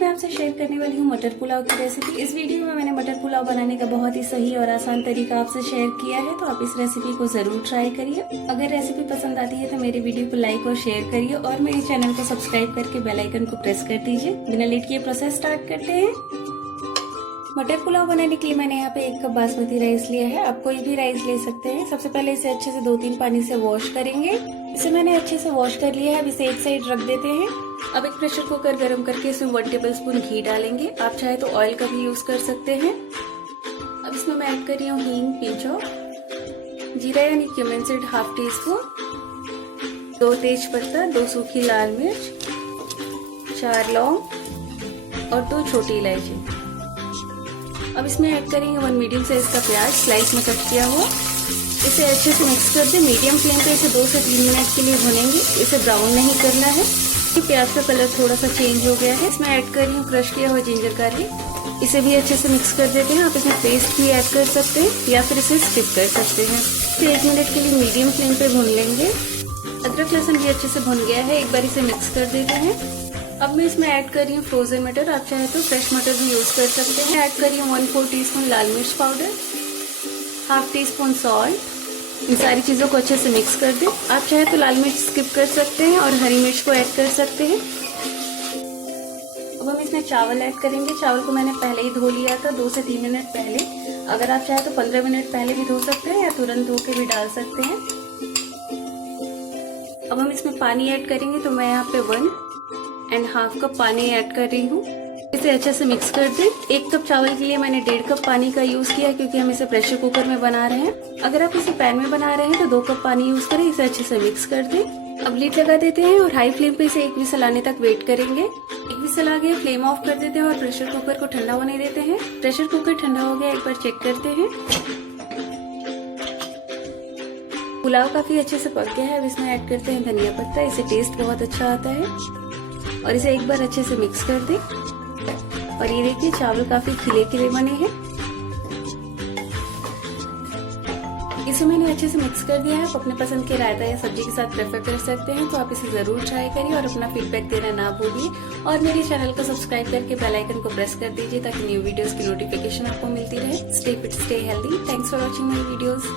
मैं आपसे शेयर करने वाली हूँ मटर पुलाव की रेसिपी। इस वीडियो में मैंने मटर पुलाव बनाने का बहुत ही सही और आसान तरीका आपसे शेयर किया है, तो आप इस रेसिपी को जरूर ट्राई करिए। अगर रेसिपी पसंद आती है तो मेरे वीडियो को लाइक और शेयर करिए और मेरे चैनल को सब्सक्राइब करके बेल आइकन को प्रेस कर दीजिए। बिना लेट किए प्रोसेस स्टार्ट करते हैं। मटर पुलाव बनाने के लिए मैंने यहाँ पे 1 कप बासमती राइस लिया है। आप कोई भी राइस ले सकते हैं। सबसे पहले इसे अच्छे से 2-3 पानी से वॉश करेंगे। इसे मैंने अच्छे से वॉश कर लिया है। अब इसे एक साइड रख देते हैं। अब एक प्रेशर कुकर गरम करके इसमें 1 टेबलस्पून घी डालेंगे। आप चाहे तो ऑयल का भी यूज कर सकते हैं। अब इसमें मैं ऐड कर रही हूँ हींग, पिंच ऑफ जीरा यानी क्यूमिन सीड ½ टीस्पून, 2 तेज पत्ता, 2 सूखी लाल मिर्च, 4 लौंग और 2 छोटी इलायची। अब इसमें ऐड करेंगे 1 मीडियम साइज का प्याज स्लाइस में कट किया हुआ। इसे अच्छे से मिक्स कर दें। मीडियम फ्लेम पे इसे 2 से 3 मिनट के लिए भूनेंगे। इसे ब्राउन नहीं करना है। प्याज का कलर थोड़ा सा चेंज हो गया है। इसमें ऐड कर रही हूँ क्रश किया हुआ जिंजर गार्लिक। इसे भी अच्छे से मिक्स कर देते हैं। आप इसमें पेस्ट भी ऐड कर सकते हैं या फिर इसे स्किप कर सकते हैं। इसे 1 मिनट के लिए मीडियम फ्लेम पे भून लेंगे। अदरक लहसुन भी अच्छे से भुन गया है। एक बार इसे मिक्स कर देते हैं। अब मैं इसमें ऐड कर रही हूँ फ्रोजन मटर। आप चाहे तो फ्रेश मटर भी यूज कर सकते हैं। ऐड कर रही हूँ 1/4 टीस्पून लाल मिर्च पाउडर, ½ टीस्पून सॉल्ट। इन सारी चीजों को अच्छे से मिक्स कर दें। आप चाहे तो लाल मिर्च स्किप कर सकते हैं और हरी मिर्च को ऐड कर सकते हैं। अब हम इसमें चावल ऐड करेंगे। चावल को मैंने पहले ही धो लिया था 2 से 3 मिनट पहले। अगर आप चाहे तो 15 मिनट पहले भी धो सकते हैं या तुरंत धो के भी डाल सकते हैं। अब हम इसमें पानी ऐड करेंगे, तो मैं यहाँ पे 1.5 कप पानी ऐड कर रही हूँ। इसे अच्छे से मिक्स कर दें। 1 कप चावल के लिए मैंने 1.5 कप पानी का यूज किया क्योंकि हम इसे प्रेशर कुकर में बना रहे हैं। अगर आप इसे पैन में बना रहे हैं तो 2 कप पानी यूज करें। इसे अच्छे से मिक्स कर दें। अब लीड लगा देते हैं और हाई फ्लेम पे इसे 1 विसल आने तक वेट करेंगे। 1 विसल आ गया, फ्लेम ऑफ कर देते हैं और प्रेशर कुकर को ठंडा होने देते हैं। प्रेशर कुकर ठंडा हो गया, एक बार चेक करते हैं। पुलाव काफी अच्छे से पक गया है। अब इसमें ऐड करते हैं धनिया पत्ता। इससे टेस्ट बहुत अच्छा आता है और इसे एक बार अच्छे से मिक्स कर दें। और ये देखिए चावल काफी खिले खिले बने हैं। इसे मैंने अच्छे से मिक्स कर दिया है। आप अपने पसंद के रायता या सब्जी के साथ प्रेफर कर सकते हैं, तो आप इसे जरूर ट्राई करिए और अपना फीडबैक देना ना भूलिए। और मेरे चैनल को सब्सक्राइब करके बेल आइकन को प्रेस कर दीजिए ताकि न्यू वीडियोस की नोटिफिकेशन आपको मिलती रहे। Stay fit, stay healthy. Thanks for watching my videos.